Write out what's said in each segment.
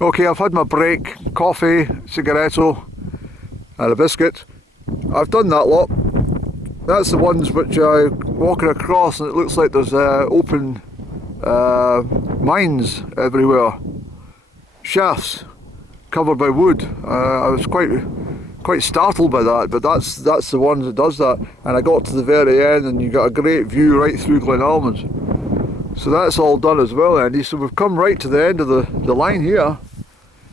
Okay, I've had my break, coffee, cigaretto and a biscuit. I've done that lot. That's the ones which I walking across and it looks like there's open mines everywhere. Shafts covered by wood. I was quite startled by that, but that's the one that does that. And I got to the very end and you got a great view right through Glenalmond. So that's all done as well, Andy. So we've come right to the end of the line here.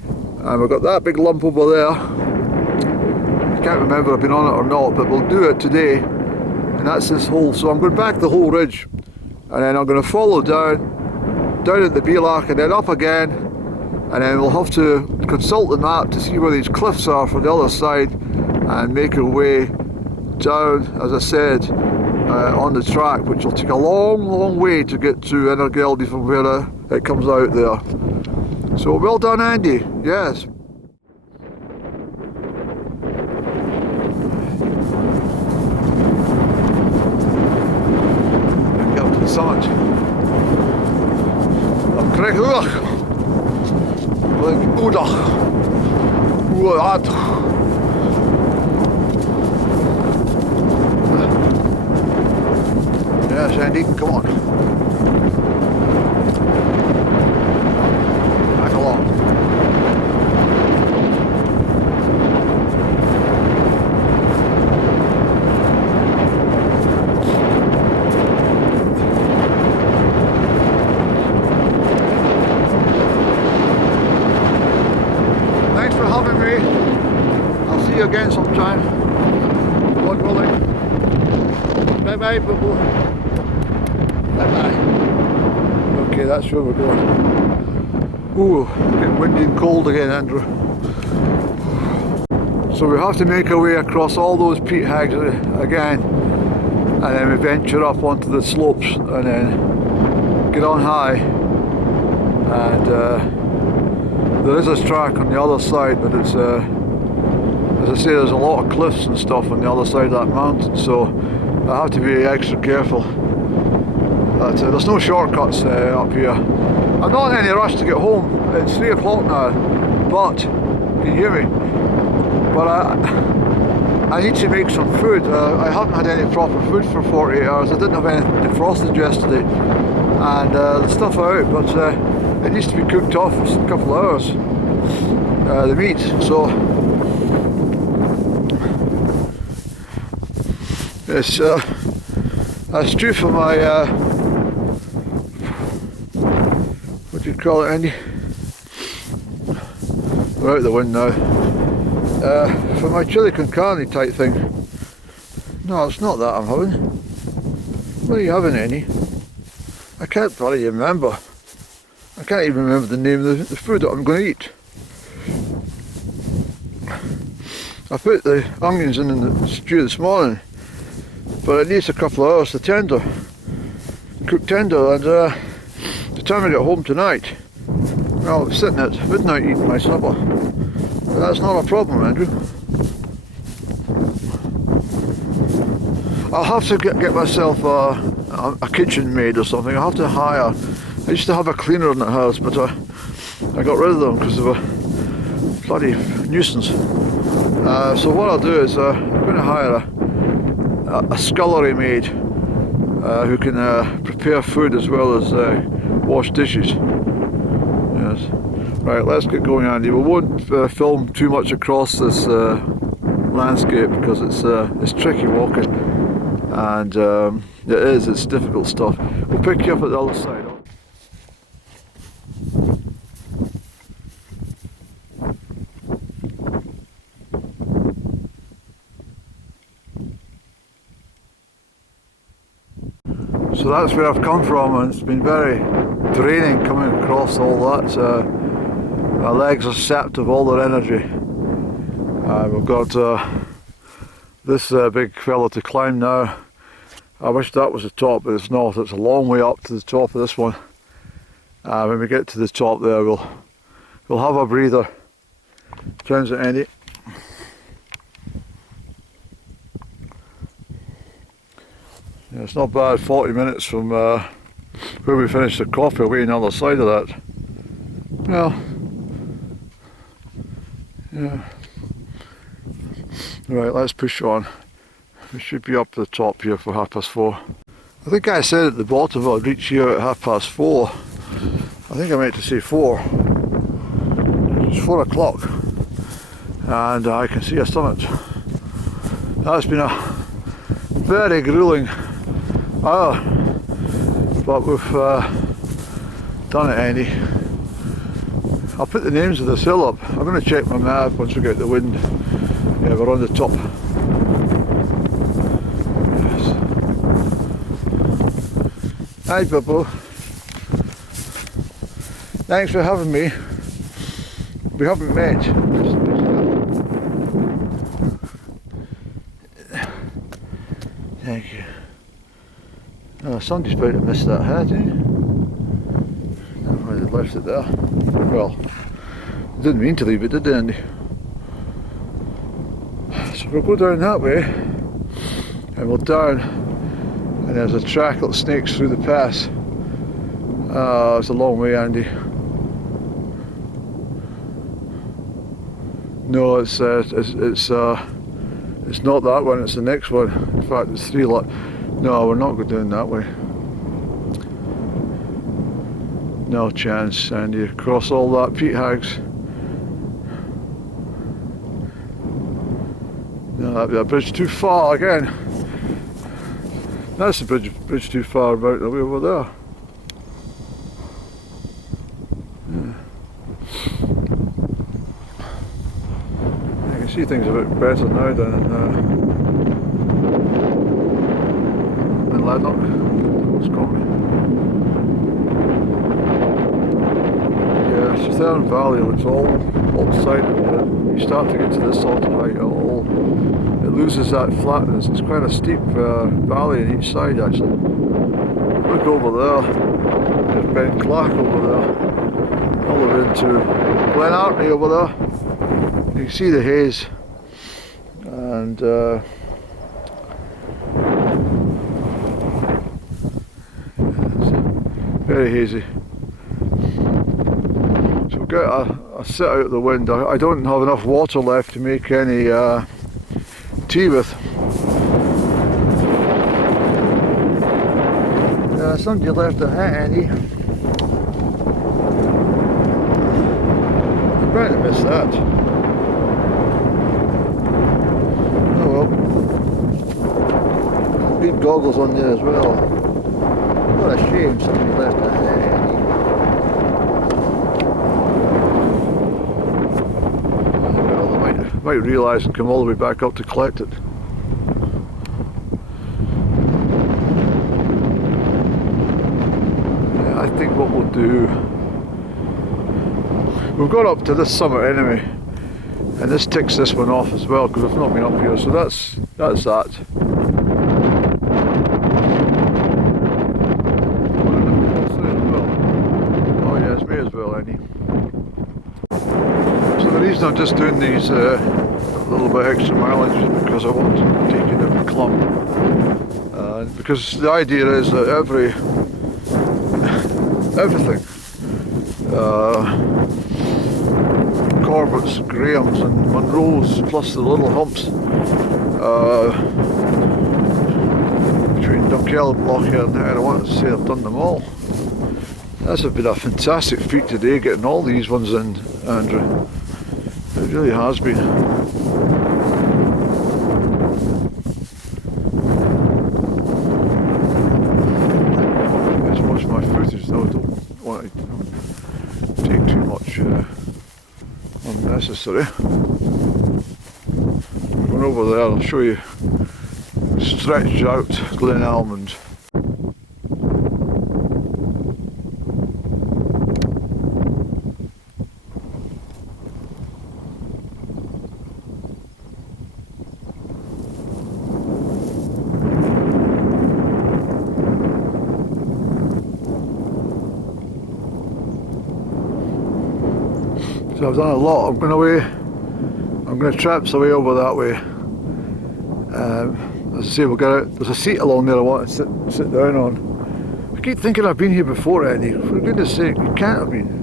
And we've got that big lump over there. I can't remember if I've been on it or not, but we'll do it today. And that's this whole, so I'm going back the whole ridge. And then I'm going to follow down at the Meall and then up again. And then we'll have to consult the map to see where these cliffs are for the other side and make our way down, as I said, on the track, which will take a long way to get to Innergeldy from where it comes out there. So well done, Andy. Yes. Get up to the summit of Creag Uchdag. Yes, Andy, come on. Back along. Thanks for having me. I'll see you again sometime. God willing. Bye bye, people. Bye-bye. Okay, that's where we're going. Ooh, getting windy and cold again, Andrew. So we have to make our way across all those peat hags again, and then we venture up onto the slopes and then get on high. And there is a track on the other side, but it's, as I say, there's a lot of cliffs and stuff on the other side of that mountain, so I have to be extra careful. But there's no shortcuts up here. I'm not in any rush to get home. It's 3 o'clock now, but can you hear me? But I need to make some food. I haven't had any proper food for 48 hours. I didn't have anything defrosted yesterday, and the stuff out, but it needs to be cooked off for a couple of hours. The meat, so it's a stew for my what do you call it, Andy? We're out the wind now. For my chili con carne type thing. No, it's not that I'm having. What are you having, Andy? I can't bloody remember. I can't even remember the name of the food that I'm going to eat. I put the onions in the stew this morning, but it needs a couple of hours to tender. Cook tender, and the time I get home tonight, well, I'm sitting at midnight eating my supper. But that's not a problem, Andrew. I'll have to get myself a kitchen maid or something. I'll have to hire. I used to have a cleaner in the house, but I got rid of them because they were bloody nuisance. So what I'll do is I'm going to hire a scullery maid who can prepare food as well as wash dishes. Yes. Right, let's get going, Andy. We won't film too much across this landscape because it's tricky walking, and it's difficult stuff. We'll pick you up at the other side. So that's where I've come from, and it's been very draining coming across all that. My legs are sapped of all their energy. We've got this big fella to climb now. I wish that was the top, but it's not. It's a long way up to the top of this one. When we get to the top there, we'll have a breather. Turns it, Andy. Yeah, it's not bad. 40 minutes from where we finished the coffee, away on the other side of that. Well, Yeah. Right, let's push on. We should be up to the top here for 4:30. I think I said at the bottom I'd reach here at 4:30. I think I meant to say 4. It's 4 o'clock and I can see a summit. That's been a very grueling hour, but we've done it, Andy. I'll put the names of this hill up. I'm going to check my map once we get the wind. Yeah, we're on the top. Yes. Hi, Bubble. Thanks for having me. We haven't met. Thank you. Oh, somebody's about to miss that head, eh? That's why they left it there. Well, didn't mean to leave it, did they, Andy? So we'll go down that way, and we'll down, and there's a track that snakes through the pass. It's a long way, Andy. No, it's not that one, it's the next one. In fact, it's 3 lot. No, we're not going down that way. No chance, Andy. Across all that peat hags. No, that'd be a bridge too far again. That's the bridge too far about the way over there. Yeah. I can see things a bit better now down in Lednock. What's called me? Yeah, Southern Valley looks all upside. You start to get to this sort of height, it loses that flatness. It's quite a steep valley on each side, actually. Look over there. There's Ben Clark over there. All the way into Glenartney over there. You can see the haze. And very hazy. So we'll get a sit out of the wind. I don't have enough water left to make any tea with. Somebody left a hat, Andy. I'm about to miss that. Oh well. Big goggles on there as well. What a shame somebody left a hat, Andy. Well, they might realise and come all the way back up to collect it. I think what we'll do, we've got up to this summit anyway, and this ticks this one off as well because we've not been up here, so that's that. Oh yes, may as well, Andy. So the reason I'm just doing these a little bit extra mileage is because I want to take in every clump, because the idea is that everything, Corbetts, Grahams and Munros, plus the little humps between Dunkeld and Loch Lednock, and I want to say I've done them all. That's been a fantastic feat today, getting all these ones in, Andrew. It really has been. Let's watch my footage though, I don't want to take too much unnecessary. Going over there, I'll show you stretched out Glen Almond. So I've done a lot. I'm going to tramps away over that way. As I say, we'll get out. There's a seat along there I want to sit down on. I keep thinking I've been here before, Eddie. For goodness sake, you can't have been.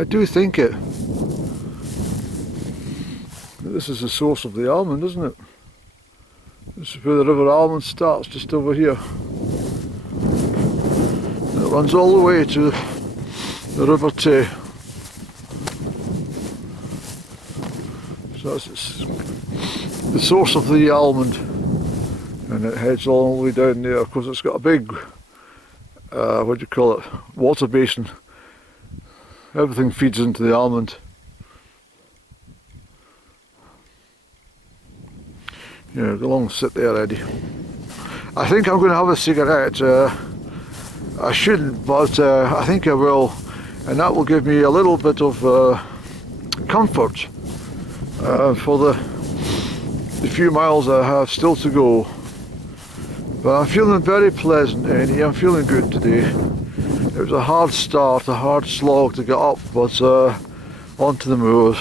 I do think it. This is the source of the Almond, isn't it? This is where the River Almond starts, just over here. And it runs all the way to the River Tay. So that's the source of the Almond, and it heads all the way down there. Of course, it's got a big, what do you call it, water basin. Everything feeds into the Almond. Yeah, go along and sit there, Eddie. I think I'm going to have a cigarette. I shouldn't, but I think I will, and that will give me a little bit of comfort for the few miles I have still to go. But I'm feeling very pleasant, Annie. I'm feeling good today. It was a hard start, a hard slog to get up, but onto the moors.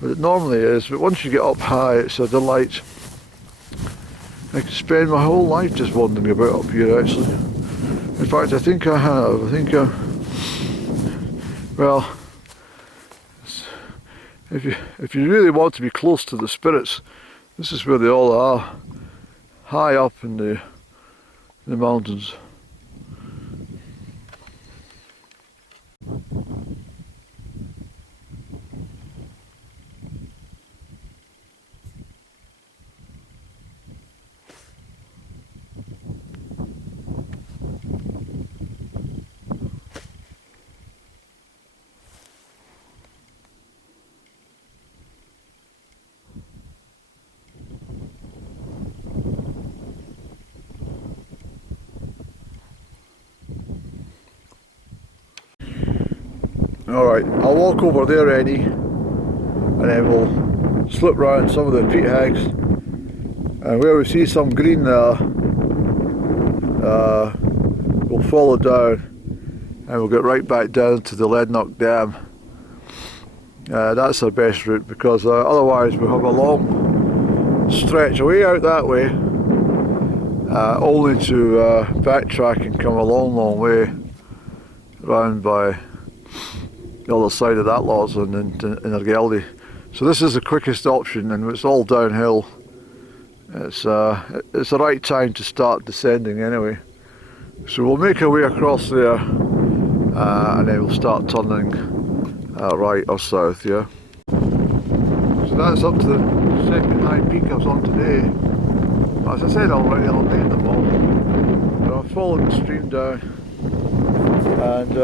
But it normally is. But once you get up high, it's a delight. I could spend my whole life just wandering about up here, actually. In fact, I think I have. I think well, if you really want to be close to the spirits, this is where they all are, high up in the mountains. Alright, I'll walk over there, Eddie, and then we'll slip round some of the peat hags, and where we see some green there, we'll follow down and we'll get right back down to the Lednock Dam. That's our best route, because otherwise we'll have a long stretch away out that way, only to backtrack and come a long way round by the other side of that lots and in Innergeldy. So this is the quickest option, and it's all downhill. It's the right time to start descending anyway. So we'll make our way across there, and then we'll start turning right or south, yeah. So that's up to the second high peak I was on today. As I said already, I'll name them all. But I'm following the stream down, and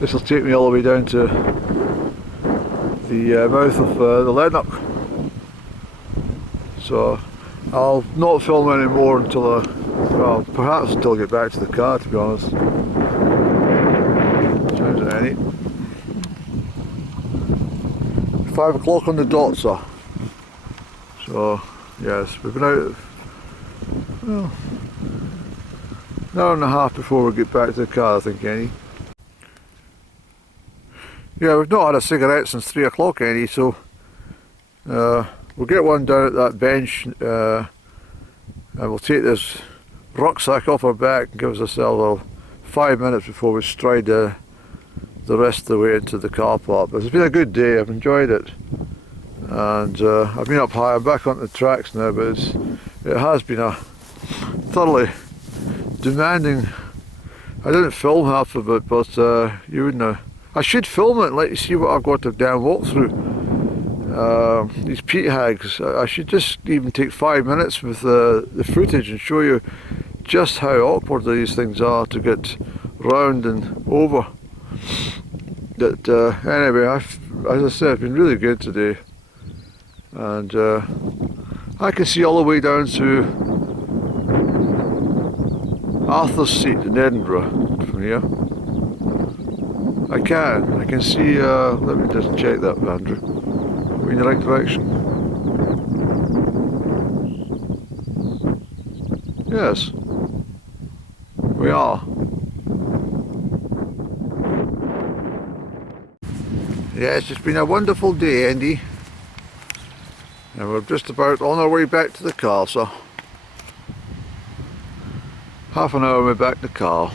this will take me all the way down to the mouth of the Lednock. So I'll not film any more until well, perhaps until I get back to the car, to be honest. Sounds like any. 5 o'clock on the dot, sir. So yes, we've been out, well, an hour and a half before we get back to the car, I think, Annie. Yeah, we've not had a cigarette since 3 o'clock, Annie, so we'll get one down at that bench, and we'll take this rucksack off our back and give ourselves 5 minutes before we stride the rest of the way into the car park. But it's been a good day, I've enjoyed it, and I've been up high. I'm back on the tracks now, but it has been a thoroughly demanding. I didn't film half of it, but you wouldn't know. I should film it and let you see what I've got to down walk through. These peat hags, I should just even take 5 minutes with the footage and show you just how awkward these things are to get round and over. But anyway, as I said, it's been really good today, and I can see all the way down to Arthur's Seat in Edinburgh from here. I can see, let me just check that, Andrew. Are we in the right direction? Yes, we are. Yes, it's been a wonderful day, Andy. And we're just about on our way back to the car, so half an hour we're back to the car.